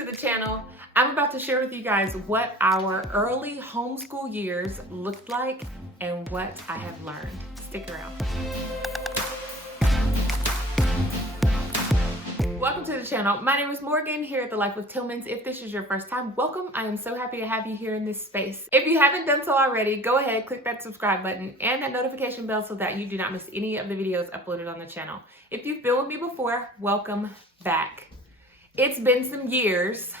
to the channel. I'm about to share with you guys what our early homeschool years looked like and what I have learned. Stick around. Welcome to the channel. My name is Morgan here at The Life with Tillmans. If this is your first time, welcome. I am so happy to have you here in this space. If you haven't done so already, go ahead, click that subscribe button and that notification bell so that you do not miss any of the videos uploaded on the channel. If you've been with me before, welcome back. It's been some years.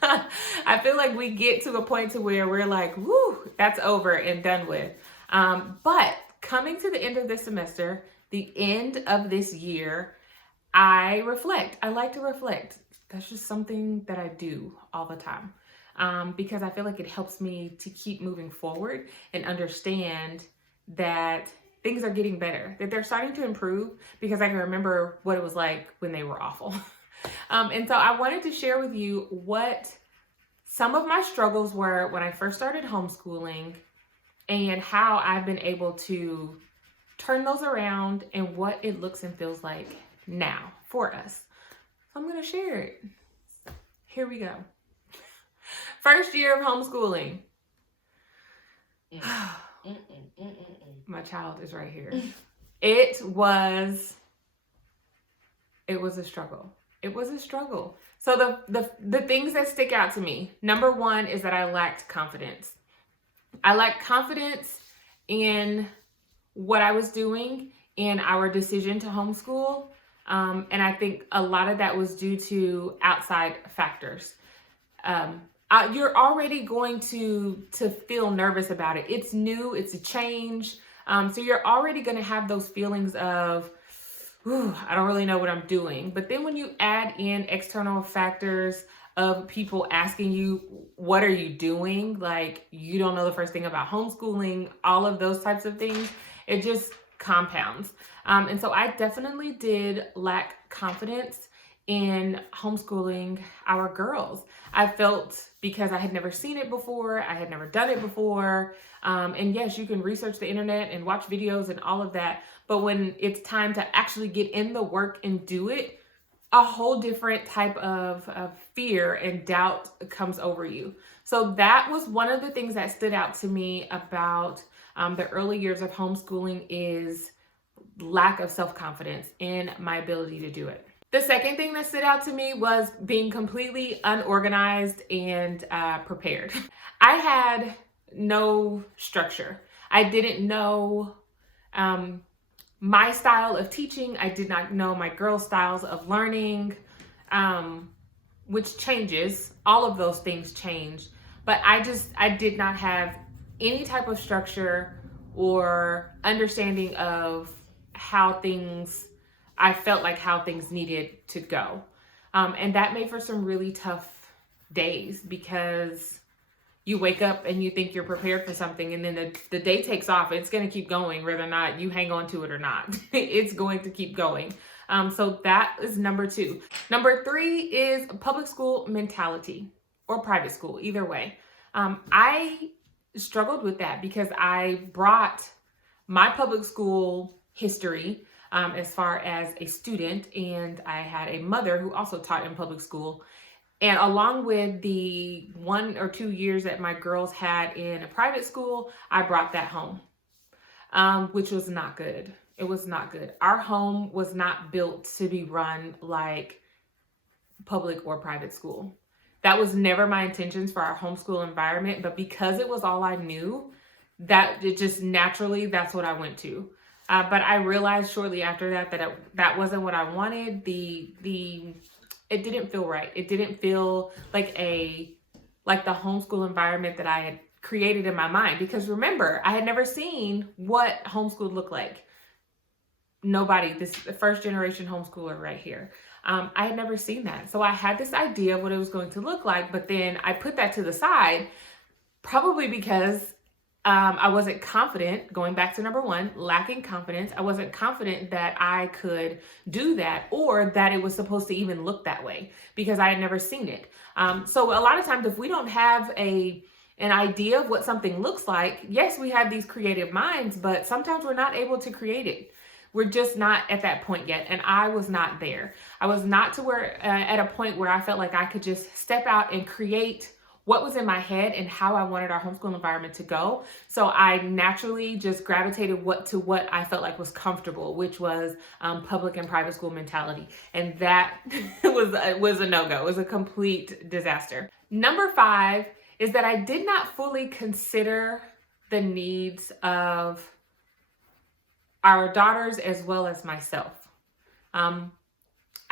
I feel like we get to a point to where we're like, woo, that's over and done with. But coming to the end of this semester, the end of this year, I reflect. I like to reflect. That's just something that I do all the time because I feel like it helps me to keep moving forward and understand that things are getting better, that they're starting to improve because I can remember what it was like when they were awful. And so I wanted to share with you what some of my struggles were when I first started homeschooling and how I've been able to turn those around and what it looks and feels like now for us. So I'm going to share it. Here we go. First year of homeschooling. My child is right here. It was a struggle. It was a struggle. So the things that stick out to me, number one is that I lacked confidence. I lacked confidence in what I was doing in our decision to homeschool. And I think a lot of that was due to outside factors. You're already going to feel nervous about it. It's new, it's a change. So you're already going to have those feelings of, ooh, I don't really know what I'm doing. But then when you add in external factors of people asking you, what are you doing? Like, you don't know the first thing about homeschooling, all of those types of things, it just compounds. And so I definitely did lack confidence in homeschooling our girls. I felt because I had never seen it before, I had never done it before. And yes, you can research the internet and watch videos and all of that. But when it's time to actually get in the work and do it, a whole different type of fear and doubt comes over you. So that was one of the things that stood out to me about the early years of homeschooling is lack of self-confidence in my ability to do it. The second thing that stood out to me was being completely unorganized and prepared. I had no structure. I didn't know my style of teaching. I did not know my girls' styles of learning, which changes. All of those things change. But I did not have any type of structure or understanding of I felt like how things needed to go. And that made for some really tough days because you wake up and you think you're prepared for something and then the day takes off. It's going to keep going whether or not you hang on to it or not. It's going to keep going. So that is number two. Number three is public school mentality or private school, either way. I struggled with that because I brought my public school history as far as a student, and I had a mother who also taught in public school. And along with the 1 or 2 years that my girls had in a private school, I brought that home, which was not good. It was not good. Our home was not built to be run like public or private school. That was never my intentions for our homeschool environment, but because it was all I knew, that it just naturally, that's what I went to. But I realized shortly after that that wasn't what I wanted. It didn't feel right. It didn't feel like the homeschool environment that I had created in my mind. Because remember, I had never seen what homeschool looked like. Nobody, this first generation homeschooler right here. I had never seen that. So I had this idea of what it was going to look like, but then I put that to the side, probably because I wasn't confident, going back to number one, lacking confidence. I wasn't confident that I could do that or that it was supposed to even look that way because I had never seen it. So a lot of times if we don't have an idea of what something looks like, yes, we have these creative minds, but sometimes we're not able to create it. We're just not at that point yet. And I was not there. I was not to where at a point where I felt like I could just step out and create what was in my head and how I wanted our homeschool environment to go. So I naturally just gravitated to what I felt like was comfortable, which was public and private school mentality. And that was a no-go. It was a complete disaster. Number 5 is that I did not fully consider the needs of our daughters as well as myself.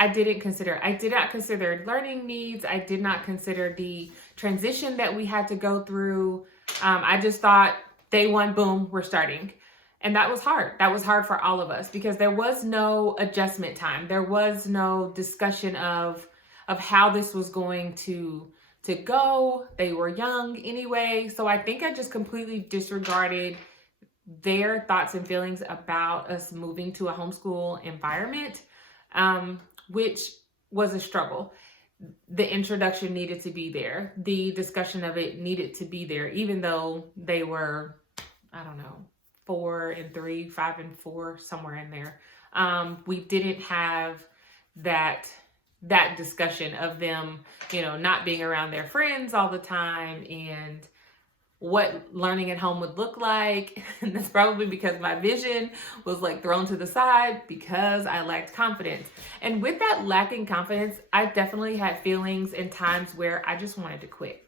I did not consider learning needs. I did not consider the transition that we had to go through. I just thought day one, boom, we're starting. And that was hard. That was hard for all of us because there was no adjustment time. There was no discussion of how this was going to go. They were young anyway. So I think I just completely disregarded their thoughts and feelings about us moving to a homeschool environment, which was a struggle. The introduction needed to be there. The discussion of it needed to be there, even though they were, 4 and 3, 5 and 4, somewhere in there. We didn't have that discussion of them, not being around their friends all the time and what learning at home would look like. And that's probably because my vision was like thrown to the side because I lacked confidence. And with that lacking confidence, I definitely had feelings and times where I just wanted to quit.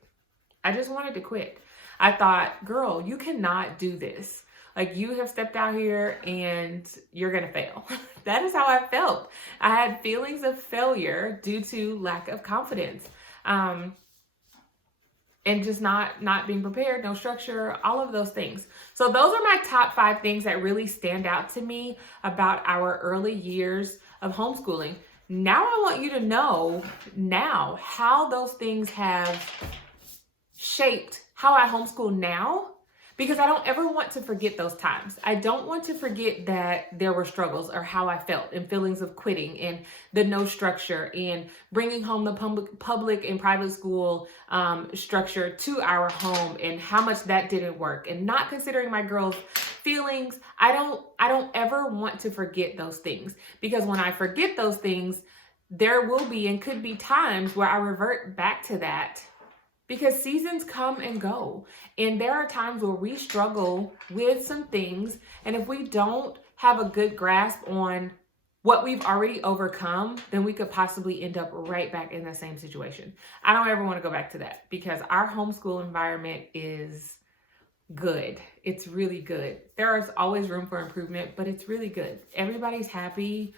I thought, girl, you cannot do this. Like, you have stepped out here and you're going to fail. That is how I felt. I had feelings of failure due to lack of confidence. And just not being prepared, no structure, all of those things. So those are my top 5 things that really stand out to me about our early years of homeschooling. Now I want you to know now how those things have shaped how I homeschool now, because I don't ever want to forget those times. I don't want to forget that there were struggles or how I felt and feelings of quitting and the no structure and bringing home the public and private school structure to our home and how much that didn't work and not considering my girls' feelings. I don't ever want to forget those things, because when I forget those things, there will be and could be times where I revert back to that. Because seasons come and go. And there are times where we struggle with some things. And if we don't have a good grasp on what we've already overcome, then we could possibly end up right back in the same situation. I don't ever want to go back to that, because our homeschool environment is good. It's really good. There is always room for improvement, but it's really good. Everybody's happy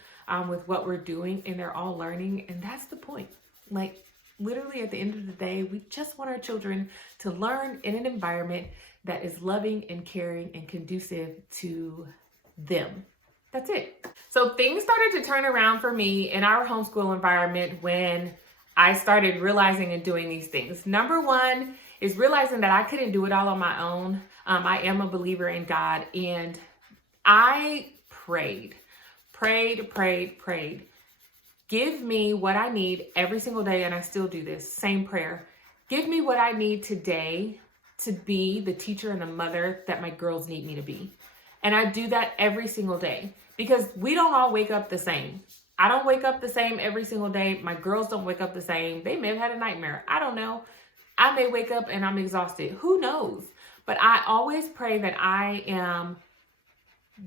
with what we're doing, and they're all learning. And that's the point. Like, literally at the end of the day, we just want our children to learn in an environment that is loving and caring and conducive to them. That's it. So things started to turn around for me in our homeschool environment when I started realizing and doing these things. Number 1 is realizing that I couldn't do it all on my own. I am a believer in God, and I prayed. Give me what I need every single day, and I still do this same prayer. Give me what I need today to be the teacher and the mother that my girls need me to be. And I do that every single day, because we don't all wake up the same. I don't wake up the same every single day. My girls don't wake up the same. They may have had a nightmare. I don't know. I may wake up and I'm exhausted. Who knows? But I always pray that I am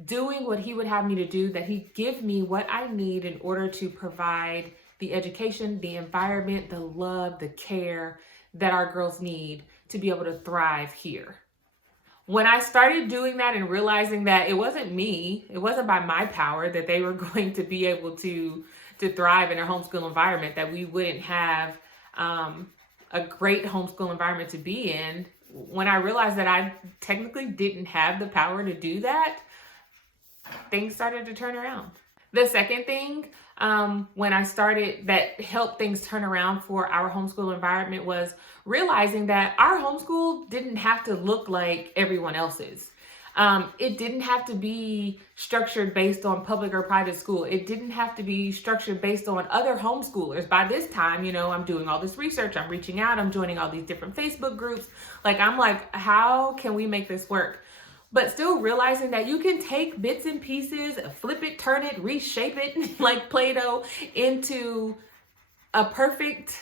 doing what he would have me to do, that he give me what I need in order to provide the education, the environment, the love, the care that our girls need to be able to thrive here. When I started doing that and realizing that it wasn't me, it wasn't by my power that they were going to be able to thrive in a homeschool environment, that we wouldn't have a great homeschool environment to be in. When I realized that I technically didn't have the power to do that, things started to turn around. The second thing when I started that helped things turn around for our homeschool environment was realizing that our homeschool didn't have to look like everyone else's. It didn't have to be structured based on public or private school. It didn't have to be structured based on other homeschoolers. By this time, I'm doing all this research. I'm reaching out. I'm joining all these different Facebook groups. I'm like, how can we make this work? but still realizing that you can take bits and pieces, flip it, turn it, reshape it like Play-Doh into a perfect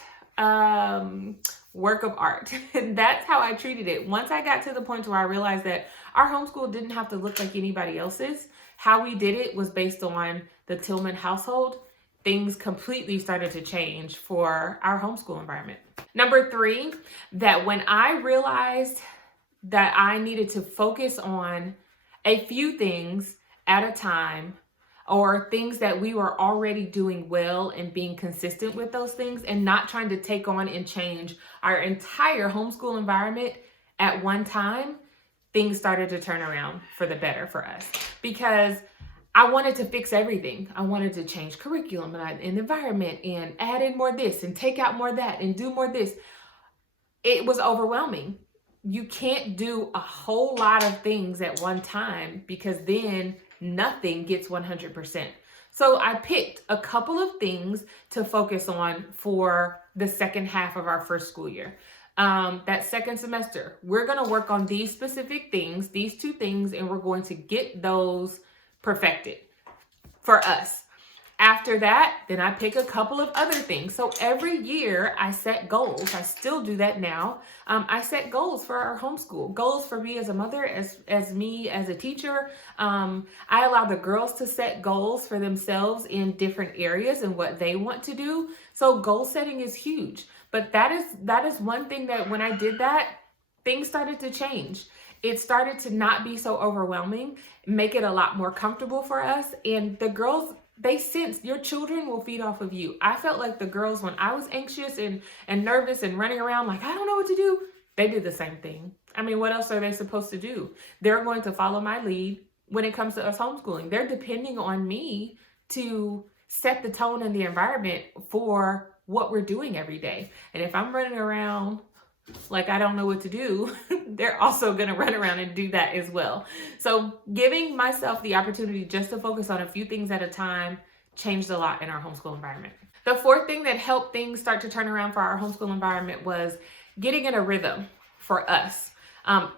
work of art. And that's how I treated it. Once I got to the point where I realized that our homeschool didn't have to look like anybody else's, how we did it was based on the Tillman household, things completely started to change for our homeschool environment. Number 3, that when I realized that I needed to focus on a few things at a time, or things that we were already doing well and being consistent with those things and not trying to take on and change our entire homeschool environment at one time, things started to turn around for the better for us. Because I wanted to fix everything. I wanted to change curriculum and environment and add in more this and take out more that and do more this. It was overwhelming. You can't do a whole lot of things at one time because then nothing gets 100%. So I picked a couple of things to focus on for the second half of our first school year. That second semester, we're going to work on these specific things, these 2 things, and we're going to get those perfected for us. After that, then I pick a couple of other things. So every year I set goals. I still do that now. I set goals for our homeschool, goals for me as a mother, as me as a teacher. I allow the girls to set goals for themselves in different areas and what they want to do. So goal setting is huge. But that is one thing that when I did that, things started to change. It started to not be so overwhelming, make it a lot more comfortable for us. And the girls, they sense your children will feed off of you. I felt like the girls, when I was anxious and nervous and running around like, I don't know what to do, they did the same thing. I mean, what else are they supposed to do? They're going to follow my lead when it comes to us homeschooling. They're depending on me to set the tone and the environment for what we're doing every day. And if I'm running around like I don't know what to do, they're also going to run around and do that as well. So giving myself the opportunity just to focus on a few things at a time changed a lot in our homeschool environment. The 4th thing that helped things start to turn around for our homeschool environment was getting in a rhythm for us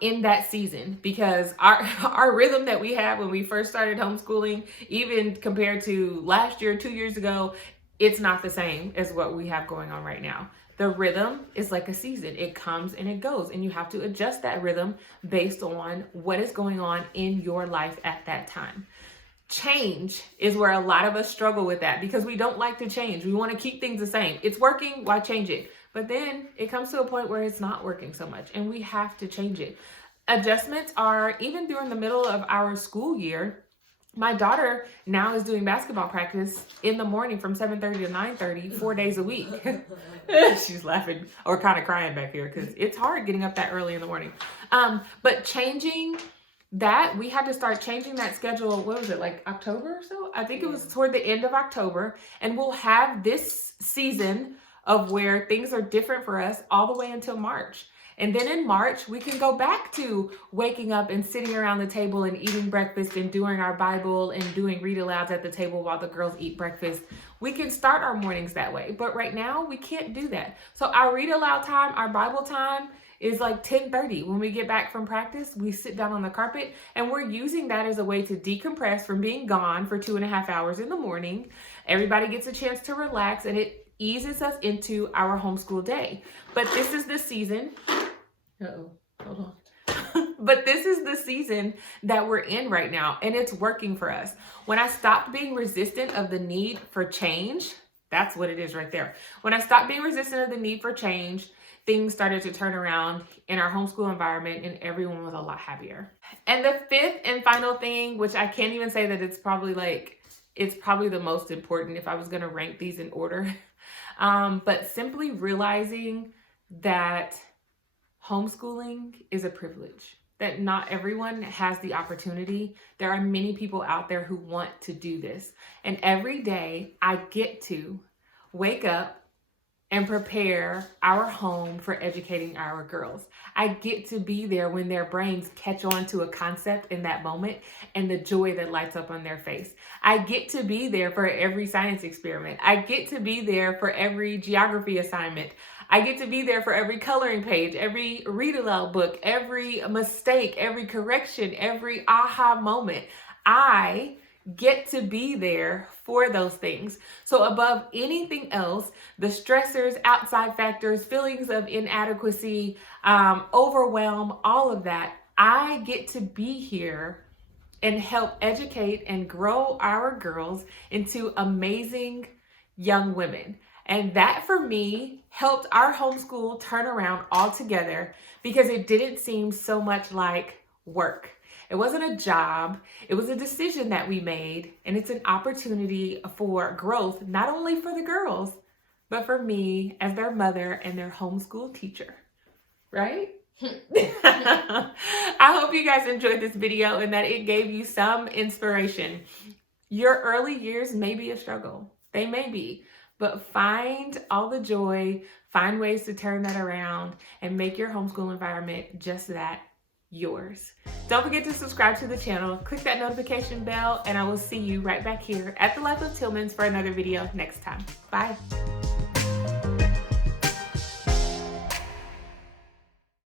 in that season, because our rhythm that we had when we first started homeschooling, even compared to last year, 2 years ago, it's not the same as what we have going on right now. The rhythm is like a season. It comes and it goes, and you have to adjust that rhythm based on what is going on in your life at that time. Change is where a lot of us struggle with that because we don't like to change. We want to keep things the same. It's working, why change it? But then it comes to a point where it's not working so much and we have to change it. Adjustments are even during the middle of our school year. My daughter now is doing basketball practice in the morning from 7:30 to 9:30, 4 days a week. She's laughing or kind of crying back here because it's hard getting up that early in the morning. But changing that, we had to start changing that schedule. What was it, like October or so? I think it was toward the end of October. And we'll have this season of where things are different for us all the way until March. And then in March, we can go back to waking up and sitting around the table and eating breakfast and doing our Bible and doing read alouds at the table while the girls eat breakfast. We can start our mornings that way. But right now, we can't do that. So our read aloud time, our Bible time is like 10:30. When we get back from practice, we sit down on the carpet and we're using that as a way to decompress from being gone for 2.5 hours in the morning. Everybody gets a chance to relax and it eases us into our homeschool day. But this is the season. Hold on. But this is the season that we're in right now, and it's working for us. When I stopped being resistant of the need for change, that's what it is right there. When I stopped being resistant of the need for change, things started to turn around in our homeschool environment and everyone was a lot happier. And the 5th and final thing, which I can't even say that it's probably the most important if I was going to rank these in order. But simply realizing that homeschooling is a privilege, that not everyone has the opportunity. There are many people out there who want to do this. And every day I get to wake up and prepare our home for educating our girls. I get to be there when their brains catch on to a concept in that moment and the joy that lights up on their face. I get to be there for every science experiment. I get to be there for every geography assignment. I get to be there for every coloring page, every read aloud book, every mistake, every correction, every aha moment. I get to be there for those things. So above anything else, the stressors, outside factors, feelings of inadequacy, overwhelm, all of that, I get to be here and help educate and grow our girls into amazing young women. And that for me helped our homeschool turn around altogether because it didn't seem so much like work. It wasn't a job. It was a decision that we made, and it's an opportunity for growth, not only for the girls, but for me as their mother and their homeschool teacher, right? I hope you guys enjoyed this video and that it gave you some inspiration. Your early years may be a struggle. They may be, but find all the joy, find ways to turn that around and make your homeschool environment just that, yours. Don't forget to subscribe to the channel, click that notification bell, and I will see you right back here at The Life of Tillmans for another video next time. Bye.